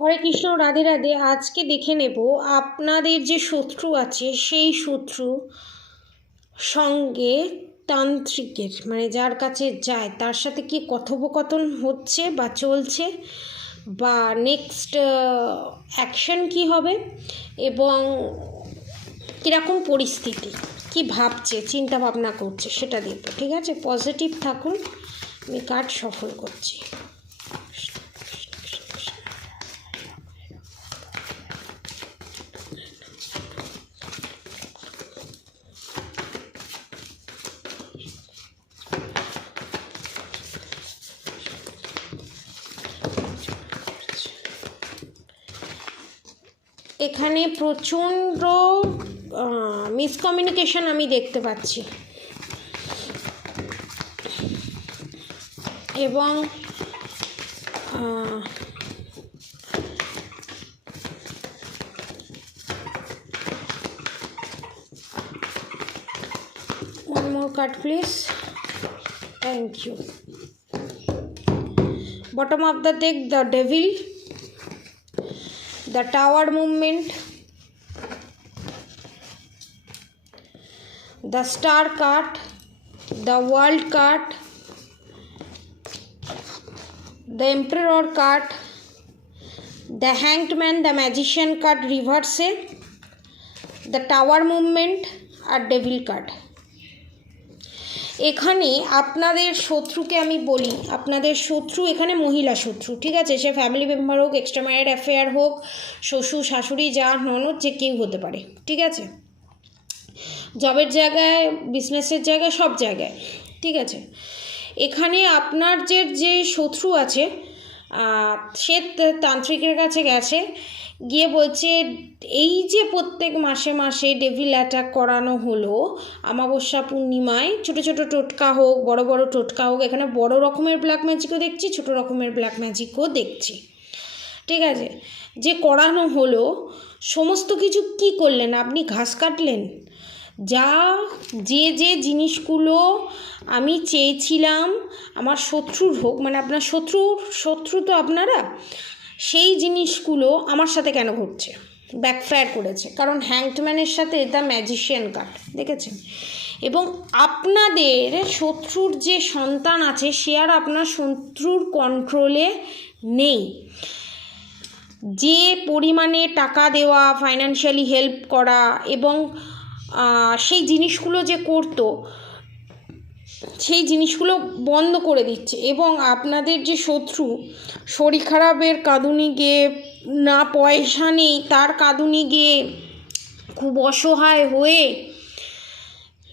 হরে কৃষ্ণ, রাধে রাধে। আজকে দেখে নেব আপনাদের যে শত্রু আছে, সেই শত্রু সঙ্গে তান্ত্রিকের মানে যার কাছে যায়, তার সাথে কি কথোপকথন হচ্ছে বা চলছে? বা নেক্সট অ্যাকশন কি হবে? এবং কীরকম পরিস্থিতি? কি ভাবছে চিন্তা ভাবনা করছে, সেটা দেখব, ঠিক আছে? পজিটিভ থাকুন, আমি কার্ড সফল করছি। এখানে প্রচণ্ড মিসকমিউনিকেশান আমি দেখতে পাচ্ছি। এবং one cut please thank you bottom of the দেখ the devil the tower movement the star Cut, the world Cut, the emperor Cut, the hanged man the magician card reverse the tower movement a devil card. এখানে আপনাদের শত্রুকে আমি বলি। আপনাদের শত্রু এখানে মহিলা শত্রু, ঠিক আছে? সে ফ্যামিলি মেম্বার হোক এক্সট্রা ম্যারিড অ্যাফেয়ার হোক, শ্বশুর, শাশুড়ি, যা, ননদ, যে কেউ হতে পারে, ঠিক আছে? জবের জায়গায় বিজনেসের জায়গায়, সব জায়গায়, ঠিক আছে? এখানে আপনার যে যে শত্রু আছে সে তান্ত্রিকের কাছে গেছে, গিয়ে বলছে, এই যে প্রত্যেক মাসে মাসে ডেভিল অ্যাটাক করানো হলো, অমাবস্যা পূর্ণিমায়, ছোট ছোট টোটকা হোক, বড় বড় টোটকা হোক, এখানে বড় রকমের ব্ল্যাক ম্যাজিকও দেখছি, ছোট রকমের ব্ল্যাক ম্যাজিকও দেখছি। ঠিক আছে? যে করানো হলো, সমস্ত কিছু কি করলেন? আপনি ঘাস কাটলেন? যা, যে যে জিনিসগুলো আমি চেয়েছিলাম, আমার শত্রুর হোক মানে আপনার শত্রু শত্রু তো আপনারা, সেই জিনিসগুলো আমার সাথে কেন ঘটছে? ব্যাকফায়ার করেছে। কারণ হ্যাংডম্যানের সাথে দ্য ম্যাজিশিয়ান কার্ড দেখেছেন? এবং আপনাদের শত্রুর যে সন্তান আছে, সে আর আপনার শত্রুর কন্ট্রোলে নেই। যে পরিমাণে টাকা দেওয়া ফাইনান্সিয়ালি হেল্প করা এবং সেই জিনিসগুলো যে করতো, সেই জিনিসগুলো বন্ধ করে দিচ্ছে। এবং আপনাদের যে শত্রু, শরীর খারাপের কাঁদুনি গিয়ে না পয়সা নেই, তার কাঁদুনি গিয়ে খুব অসহায় হয়ে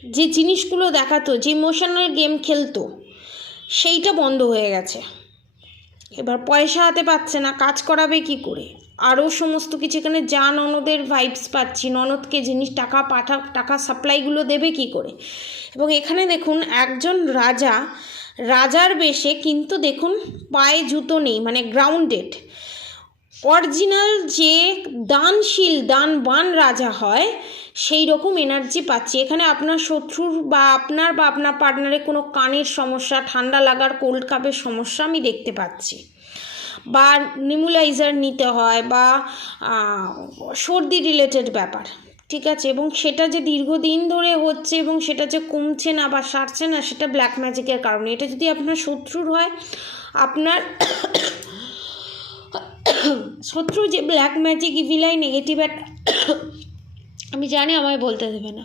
যে জিনিসগুলো দেখাতো, যে ইমোশনাল গেম খেলতো, সেইটা বন্ধ হয়ে গেছে। এবার পয়সা হাতে পাচ্ছে না, কাজ করাবে কি করে? আরও সমস্ত কিছু এখানে যা ননদের ভাইবস পাচ্ছি, ননদকে জিনিস, টাকা পাঠা, টাকা সাপ্লাইগুলো দেবে কি করে? এবং এখানে দেখুন একজন রাজা, রাজার বেশে কিন্তু দেখুন পায়ে জুতো নেই মানে গ্রাউন্ডেড অরিজিনাল যে দানশীল, দানবান রাজা হয়, সেই রকম এনার্জি পাচ্ছি। এখানে আপনার শত্রুর বা আপনার বা আপনার পার্টনারের কোনো কানের সমস্যা, ঠান্ডা লাগার কোল্ড কাপের সমস্যা আমি দেখতে পাচ্ছি। বা নিমুলাইজার নিতে হয় বা সর্দি রিলেটেড ব্যাপার, ঠিক আছে? এবং সেটা যে দীর্ঘদিন ধরে হচ্ছে এবং সেটা যে কমছে না বা সারছে না, সেটা ব্ল্যাক ম্যাজিকের কারণে। এটা যদি আপনার শত্রুর হয়, আপনার শত্রু যে ব্ল্যাক ম্যাজিক ইভিলাই নেগেটিভ আমি জানি, আমায় বলতে দেবে না।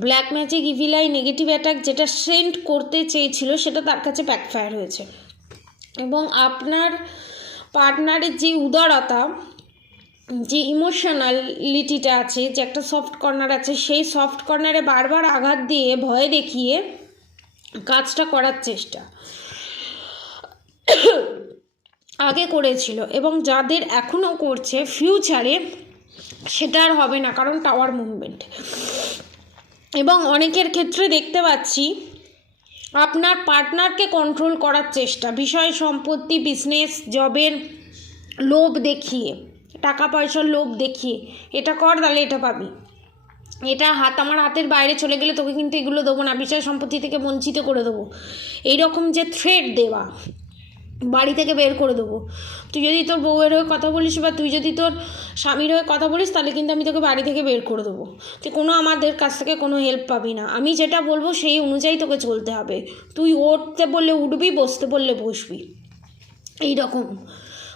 Black magic evil eye negative attack যেটা সেন্ড করতে চেয়েছিল, সেটা তার কাছে ব্যাকফায়ার হয়েছে। এবং আপনার পার্টনারের যে উদারতা, যে ইমোশনালিটিটা আছে, যে একটা সফট কর্নার আছে, সেই সফট কর্নারে বারবার আঘাত দিয়ে, ভয় দেখিয়ে কাজটা করার চেষ্টা আগে করেছিল। এবং যাদের এখনও করছে ফিউচারে সেটা আর হবে না, কারণ টাওয়ার মুভমেন্ট এবং অনেকের ক্ষেত্রে দেখতে পাচ্ছি আপনার পার্টনারকে কন্ট্রোল করার চেষ্টা। বিষয় সম্পত্তি বিজনেস জবের লোভ দেখিয়ে টাকা পয়সার লোভ দেখিয়ে, এটা কর, তাহলে এটা পাবি। এটা হাত আমার হাতের বাইরে চলে গেলে তোকে কিন্তু এগুলো দেবো না। বিষয় সম্পত্তি থেকে বঞ্চিত করে দেবো। এইরকম যে থ্রেড দেওয়া। বাড়ি থেকে বের করে দেবো। তুই যদি তোর বউয়ের হয়ে কথা বলিস বা তুই যদি তোর স্বামীর হয়ে কথা বলিস, তাহলে কিন্তু আমি তোকে বাড়ি থেকে বের করে দেবো। তুই কোনো আমাদের কাছ থেকে কোনো হেল্প পাবি না। আমি যেটা বলব সেই অনুযায়ী তোকে চলতে হবে। তুই উঠতে বললে উঠবি, বসতে বললে বসবি। এই রকম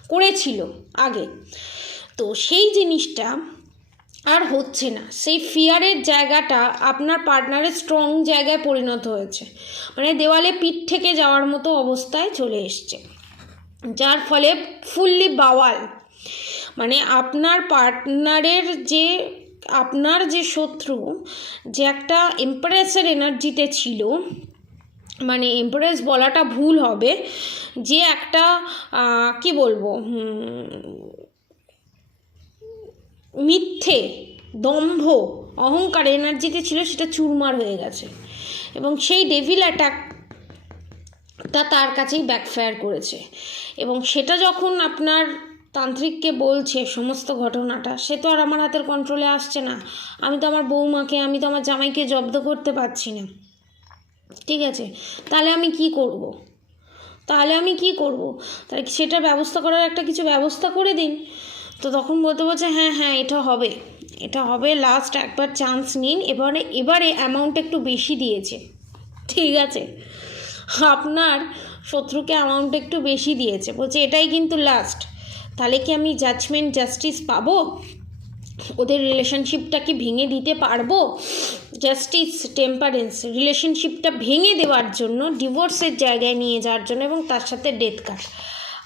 করেছিল আগে। তো সেই জিনিসটা আর হচ্ছে না। সেই ফিয়ারের জায়গাটা আপনার পার্টনারের স্ট্রং জায়গায় পরিণত হয়েছে। মানে দেওয়ালে পিঠ থেকে যাওয়ার মতো অবস্থায় চলে এসছে। যার ফলে ফুললি বাওয়াল। মানে আপনার পার্টনারের যে, আপনার যে শত্রু, যে একটা এম্পারেসের এনার্জিতে ছিল মানে এম্পারেস বলাটা ভুল হবে, যে একটা কি বলব মিথ্যে, দম্ভ, অহংকার এনার্জিতে ছিল সেটা চুরমার হয়ে গেছে। এবং সেই ডেভিল অ্যাটাক তা তার কাছেই ব্যাকফায়ার করেছে। এবং সেটা যখন আপনার তান্ত্রিককে বলছে সমস্ত ঘটনাটা, সে তো আর আমার হাতের কন্ট্রোলে আসছে না। আমি তো আমার বৌমাকে, আমি তো আমার জামাইকে জব্দ করতে পারছি না। ঠিক আছে? তাহলে আমি কি করব। তাহলে আমি কি করব। তাহলে সেটার ব্যবস্থা করার একটা কিছু ব্যবস্থা করে দিন। তো তখন বলতে বলছে হ্যাঁ হ্যাঁ এটা হবে। এটা হবে লাস্ট একবার চান্স নিন। এবারে এবারে অ্যামাউন্ট একটু বেশি দিয়েছে। ঠিক আছে? আপনার শত্রুকে অ্যামাউন্ট একটু বেশি দিয়েছে। বলছে, এটাই কিন্তু লাস্ট তাহলে কি আমি জাজমেন্ট জাস্টিস পাবো? ওদের রিলেশনশিপটা কি ভেঙে দিতে পারব? জাস্টিস টেম্পারেন্স রিলেশনশিপটা ভেঙে দেওয়ার জন্য ডিভোর্সের জায়গায় নিয়ে যাওয়ার জন্য এবং তার সাথে ডেথ কার্ড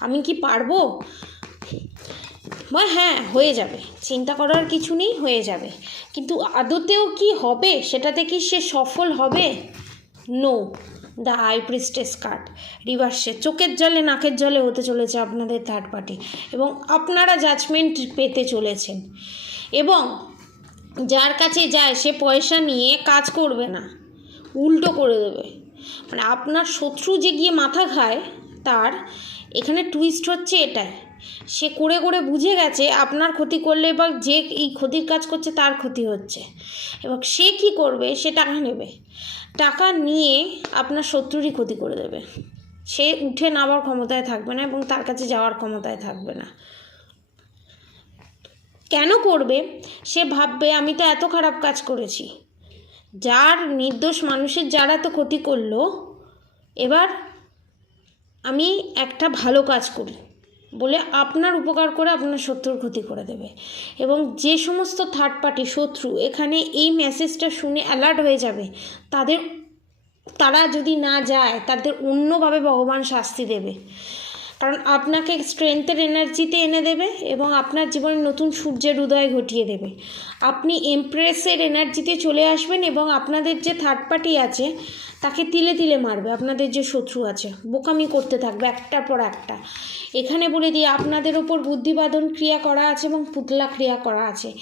আমি কি পারব? বা হ্যাঁ হয়ে যাবে। চিন্তা করার কিছু নেই, হয়ে যাবে। কিন্তু আদতেও কি হবে? সেটাতে কি সে সফল হবে? No the high priestess card রিভার্সে চোখের জলে, নাকের জলে হতে চলেছে আপনাদের থার্ড পার্টি এবং আপনারা জাজমেন্ট পেতে চলেছেন। এবং যার কাছে যায়, সে পয়সা নিয়ে কাজ করবে না। উল্টো করে দেবে। মানে আপনার শত্রু যে গিয়ে মাথা খায়, তার এখানে টুইস্ট হচ্ছে এটাই। সে করে করে বুঝে গেছে আপনার ক্ষতি করলে বা যে এই ক্ষতির কাজ করছে তার ক্ষতি হচ্ছে। এবং সে কি করবে সে টাকা নেবে। টাকা নিয়ে আপনার শত্রুরই ক্ষতি করে দেবে। সে উঠে নামার ক্ষমতায় থাকবে না এবং তার কাছে যাওয়ার ক্ষমতায় থাকবে না। কেন করবে? সে ভাববে, আমি তো এত খারাপ কাজ করেছি। যার নির্দোষ মানুষের যারা তো ক্ষতি করল, এবার আমি একটা ভালো কাজ করি। বলে আপনার উপকার করে আপনার শত্রুর ক্ষতি করে দেবে। এবং যে সমস্ত থার্ড পার্টি শত্রু এখানে এই মেসেজটা শুনে অ্যালার্ট হয়ে যাবে, তাদের, তারা যদি না যায়, তাদের অন্যভাবে ভগবান শাস্তি দেবে। কারণ আপনাকে স্ট্রেংথের এনার্জিতে এনে দেবে এবং আপনার জীবনে নতুন সূর্যের উদয় ঘটিয়ে দেবে। আপনি এমপ্রেসের এনার্জিতে চলে আসবেন এবং আপনাদের যে থার্ড পার্টি আছে, তাকে তিলে তিলে মারবে, আপনাদের যে শত্রু আছে। বোকামি করতে থাকবে একটার পর একটা। এখানে বলে দিয়ে আপনাদের ওপর বুদ্ধিবাদন ক্রিয়া করা আছে এবং পুতলা ক্রিয়া করা আছে।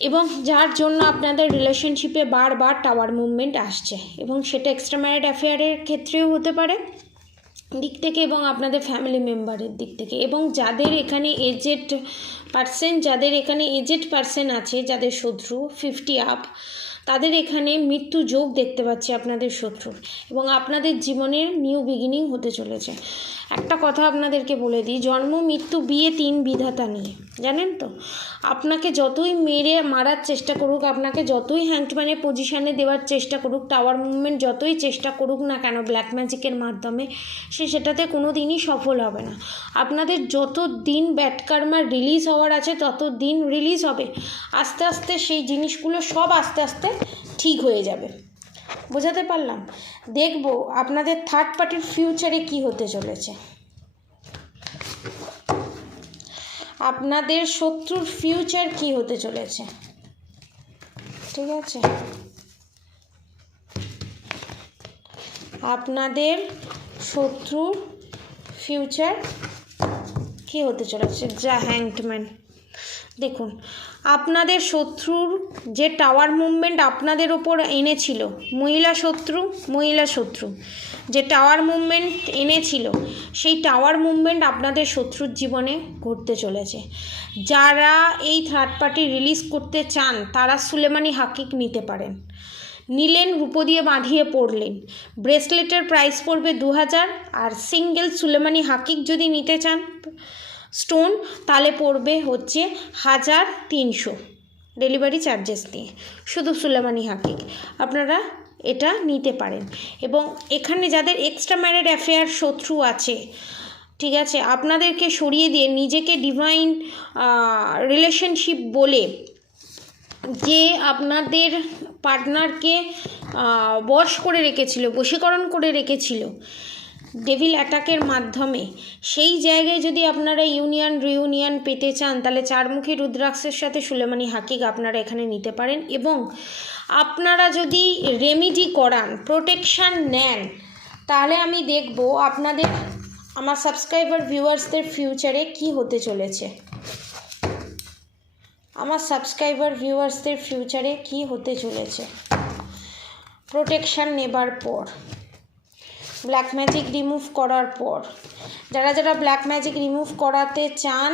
এবং যার জন্য আপনাদের রিলেশনশিপে বারবার টাওয়ার মুভমেন্ট আসছে। এবং সেটা এক্সট্রা ম্যারিড অ্যাফেয়ারের ক্ষেত্রেও হতে পারে। দিক থেকে এবং আপনাদের ফ্যামিলি মেম্বারের দিক থেকে। এবং যাদের এখানে এজেড পার্সেন যাদের এখানে এজেড পার্সেন আছে, যাদের শত্রু ফিফটি আপ তাদের এখানে মৃত্যু যোগ দেখতে পাচ্ছি আপনাদের শত্রুর এবং আপনাদের জীবনের নিউ বিগিনিং হতে চলেছে। একটা কথা আপনাদেরকে বলে দিই, জন্ম, মৃত্যু, বিয়ে তিন বিধাতা নিয়ে, জানেন তো? আপনাকে যতই মেরে মারার চেষ্টা করুক, আপনাকে যতই হ্যান্ডম্যানের পজিশানে দেওয়ার চেষ্টা করুক, টাওয়ার মুভমেন্ট যতই চেষ্টা করুক না কেন, ব্ল্যাক ম্যাজিকের মাধ্যমে, সে সেটাতে কোনো দিনই সফল হবে না। আপনাদের যত দিন ব্যাট কার্মা রিলিজ হওয়ার আছে, তত দিন রিলিজ হবে। আস্তে আস্তে সেই জিনিসগুলো সব আস্তে আস্তে ঠিক হয়ে যাবে। বোঝাতে পারলাম? দেখব আপনাদের থার্ড পার্টির ফিউচারে কি হতে চলেছে। আপনাদের শত্রুর ফিউচার কি হতে চলেছে? ঠিক আছে? আপনাদের শত্রুর ফিউচার কি হতে চলেছে? যা হ্যান্ডম্যান। দেখুন আপনাদের শত্রুর যে টাওয়ার মুভমেন্ট আপনাদের ওপর এনেছিল, মহিলা শত্রু মহিলা শত্রু, যে টাওয়ার মুভমেন্ট এনেছিল, সেই টাওয়ার মুভমেন্ট আপনাদের শত্রুর জীবনে ঘটতে চলেছে। যারা এই থার্ড পার্টি রিলিজ করতে চান, তারা সুলেমানি হাকিক নিতে পারেন। নিলেন রূপো দিয়ে বাঁধিয়ে পড়লেন। ব্রেসলেটের প্রাইস পড়বে দু হাজার আর সিঙ্গেল সুলেমানি হাকিক যদি নিতে চান স্টোন, তাহলে পড়বে হচ্ছে হাজার তিনশো। ডেলিভারি চার্জেস দিয়ে। শুধু সুলেমানি হাকিক। আপনারা এটা নিতে পারেন। এবং এখানে যাদের এক্সট্রা ম্যারেড অ্যাফেয়ার শত্রু আছে, ঠিক আছে, আপনাদেরকে সরিয়ে দিয়ে নিজেকে ডিভাইন রিলেশনশিপ বলে যে আপনাদের পার্টনারকে বশ করে রেখেছিল, বশীকরণ করে রেখেছিল ডেভিল অ্যাটাকের মাধ্যমে। সেই জায়গায় যদি আপনারা ইউনিয়ন, রিউনিয়ন পেতে চান, তাহলে চারমুখী রুদ্রাক্ষের সাথে সুলেমানি হাকিক আপনারা এখানে নিতে পারেন এবং আপনারা যদি রেমিডি করান প্রোটেকশান নেন, তাহলে আমি দেখব আপনাদের, আমার সাবস্ক্রাইবার ভিউয়ার্সদের ফিউচারে কি হতে চলেছে। আমার সাবস্ক্রাইবার ভিউয়ার্সদের ফিউচারে কি হতে চলেছে। প্রোটেকশান নেবার পর। ব্ল্যাক ম্যাজিক রিমুভ করার পর, যারা যারা ব্ল্যাক ম্যাজিক রিমুভ করাতে চান,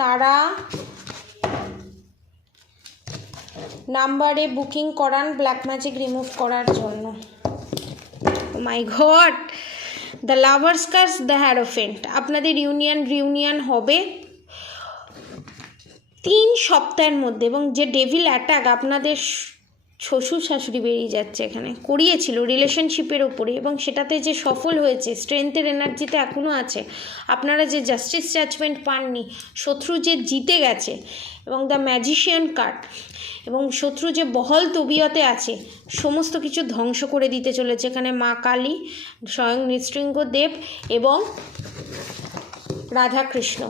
তারা নাম্বারে বুকিং করান ব্ল্যাক ম্যাজিক রিমুভ করার জন্য। মাই ঘট the lovers cards the hierophant আপনাদের ইউনিয়ন রিউনিয়ন হবে তিন সপ্তাহের মধ্যে এবং যে ডেভিল অ্যাটাক আপনাদের শ্বশুর শাশুড়ি বেরিয়ে যাচ্ছে এখানে। করিয়েছিল রিলেশনশিপের ওপরে এবং সেটাতে যে সফল হয়েছে স্ট্রেংথের এনার্জিতে এখনও আছে। আপনারা যে জাস্টিস জাজমেন্ট পাননি শত্রু যে জিতে গেছে এবং দ্য ম্যাজিশিয়ান কার্ড এবং শত্রু যে বহল তবিয়তে আছে, সমস্ত কিছু ধ্বংস করে দিতে চলেছে। এখানে মা কালী, স্বয়ং নৃশৃঙ্গ দেব এবং রাধাকৃষ্ণ,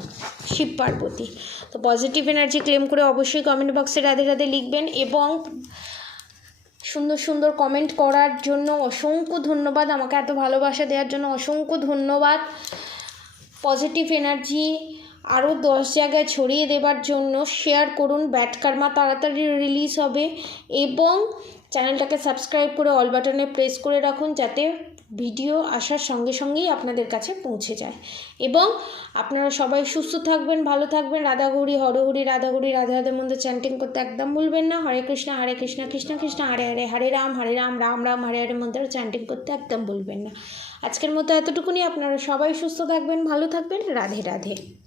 শিব পার্বতী। তো পজিটিভ এনার্জি ক্লেম করে অবশ্যই কমেন্ট বক্সে রাধে রাধে লিখবেন এবং সুন্দর সুন্দর কমেন্ট করার জন্য অসংখ্য ধন্যবাদ। আমাকে এত ভালোবাসা দেওয়ার জন্য অসংখ্য ধন্যবাদ। পজিটিভ এনার্জি আরও দশ জায়গায় ছড়িয়ে দেবার জন্য শেয়ার করুন। ব্যাট কার্মা তাড়াতাড়ি রিলিজ হবে এবং চ্যানেলটাকে সাবস্ক্রাইব করে অল বাটনে প্রেস করে রাখুন যাতে ভিডিও আসার সঙ্গে সঙ্গেই আপনাদের কাছে পৌঁছে যায়। এবং আপনারা সবাই সুস্থ থাকবেন, ভালো থাকবেন। রাধাগুড়ি হরহরি, রাধাগৌরী, রাধা রাধা মন্দির চ্যান্টিং করতে একদম ভুলবেন না। হরে কৃষ্ণ হরে কৃষ্ণ কৃষ্ণ কৃষ্ণ, হরে হরে হরে রাম হরে রাম রাম রাম, হরে হরে মন্দির চ্যান্টিং করতে একদম ভুলবেন না। আজকের মতো এতটুকুনি। আপনারা সবাই সুস্থ থাকবেন, ভালো থাকবেন। রাধে রাধে।